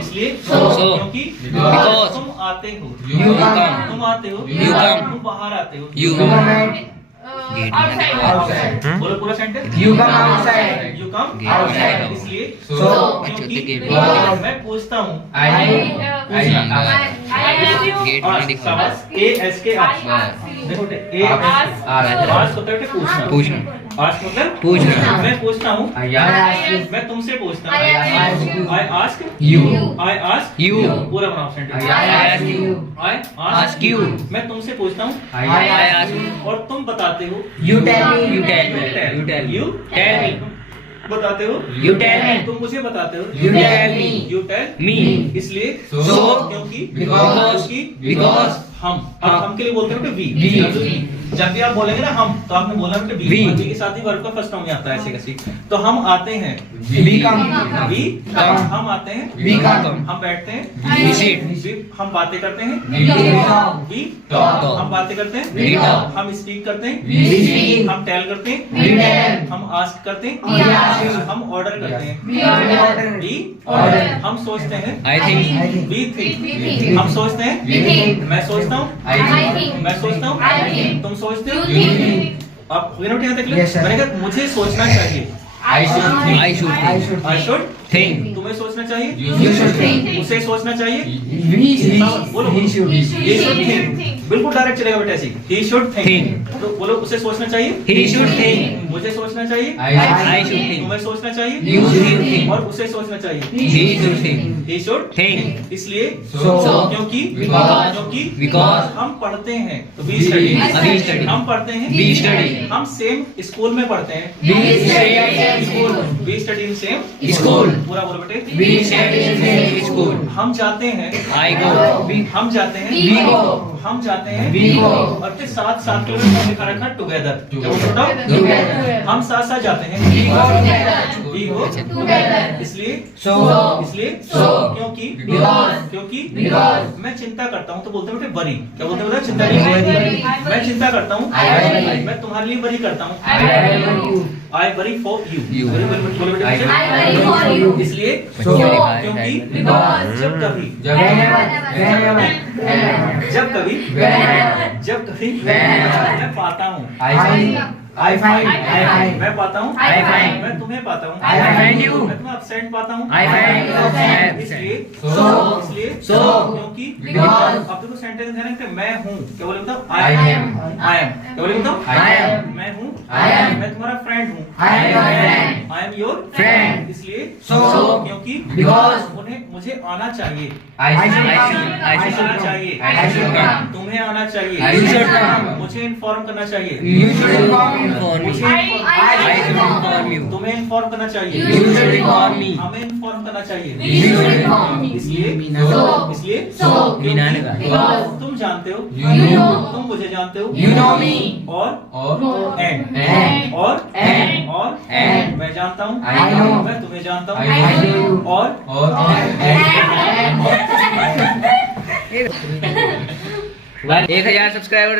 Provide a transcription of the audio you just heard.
इसलिए क्योंकि तुम आते हो, तुम आते हो, तुम बाहर आते हो, बोलो पूरा sentence. You come outside. You come Outside. इसलिए क्योंकि मैं पूछता हूँ, गेट शाबाश, ए एस के आस, देखो ए आस होता है पूछना, आस्क मतलब पूछना। मैं पूछता हूँ, मैं तुमसे पूछता हूँ, I ask You. I ask You. पूरा बनाओ sentence. I ask you. I Ask you. मैं तुमसे पूछता हूँ, I ask you. और तुम बताते हो, You tell me. You tell me. You tell me. You tell me, बताते हो, You tell me. तुम मुझे बताते हो, You tell me. You tell Me. इसलिए So. क्योंकि Because. because हम हम के लिए बोलते हैं वी। जब भी आप बोलेंगे ना हम, तो आपने बोलना है वी, We. और वी के साथ ही वर्ब का फर्स्ट फॉर्म आता है ऐसे कैसे। तो हम आते हैं, We come. We Come. हम आते हैं, We come. हम बैठते हैं, We sit. We हम बातें करते हैं, We talk. We Talk. हम बातें करते हैं, We talk. हम स्पीक करते हैं, We speak. हम टेल करते हैं, We tell. हम आस्क करते हैं, We ask. हम ऑर्डर करते हैं, We order. We Order. हम सोचते हैं, I think. We think think. हम सोचते हैं, We think. मैं सोचता हूँ, I think. मैं सोचता हूँ, I think. तुम सोचते हो, You think. आप हुए ना यहाँ तक? Yes, sir. मैंने कहा मुझे सोचना चाहिए, I should think. I should I should I think. Should Think. तुम्हें सोचना चाहिए, You should think. उसे सोचना चाहिए, बोलो. He should. he should think, बिल्कुल डायरेक्ट चलेगा बेटा ऐसे, he should think, Think. तो बोलो उसे सोचना चाहिए, He should think. मुझे सोचना चाहिए, I should think. तुम्हें सोचना चाहिए, You should think. और उसे सोचना चाहिए, He should think. he should Think. इसलिए So. क्योंकि Because. हम पढ़ते हैं, तो we study, We study. हम पढ़ते हैं, We study. हम सेम स्कूल में पढ़ते हैं, We study in school. we study in same School. पूरा बोलो बेटे, We study in same School. हम जाते हैं, I go. हम जाते हैं, We go. हम जाते हैं, We go. और फिर साथ साथ में लिखा रखा टुगेदर, बताओ, Together. हम साथ साथ जाते हैं, We go together. we go Together. इसलिए So. इसलिए So. क्योंकि Because. Because. मैं चिंता करता हूँ, तो बोलते हैं बेटे बरी, क्या बोलते हैं बेटा? चिंता नहीं, मैं चिंता करता हूँ, I worry. मैं तुम्हारे लिए बरी करता हूँ, I worry you. I worry for you, You. बोलो बेटे I worry for you. इसलिए So. क्योंकि Because. जब कभी Whenever. जब कभी Whenever. मैं पाता हूँ, I find. मैं पाता हूँ, I find. मैं तुम्हें पाता हूँ, I find you. मैं तुम्हें absent पाता हूँ, I find you absent. इसलिए So. So. क्योंकि Because. अब देखो सेंटेंस है ना कि मैं हूँ, क्या बोले बताओ? I am. क्या बोले बताओ? I am. मैं हूँ, I am. मैं तुम्हारा फ्रेंड हूँ, I am your friend. I am your Friend. इसलिए So. क्योंकि Because. उन्हें मुझे आना चाहिए, I should I come. should आना चाहिए, I should come. तुम्हें आना चाहिए, You should come. मुझे इन्फॉर्म करना चाहिए, You should inform me. Inform me. मुझे I should inform you. तुम्हें इन्फॉर्म करना चाहिए, You should inform me. हमें इन्फॉर्म करना चाहिए, You should inform me. इसलिए So. मीना ने कहा। Because. तुम जानते हो, You know. तुम मुझे जानते हो, You know me. और एंड And. और And. मैं जानता हूँ, I know. मैं तुम्हें जानता हूँ, I know. और And. 1000 सब्सक्राइबर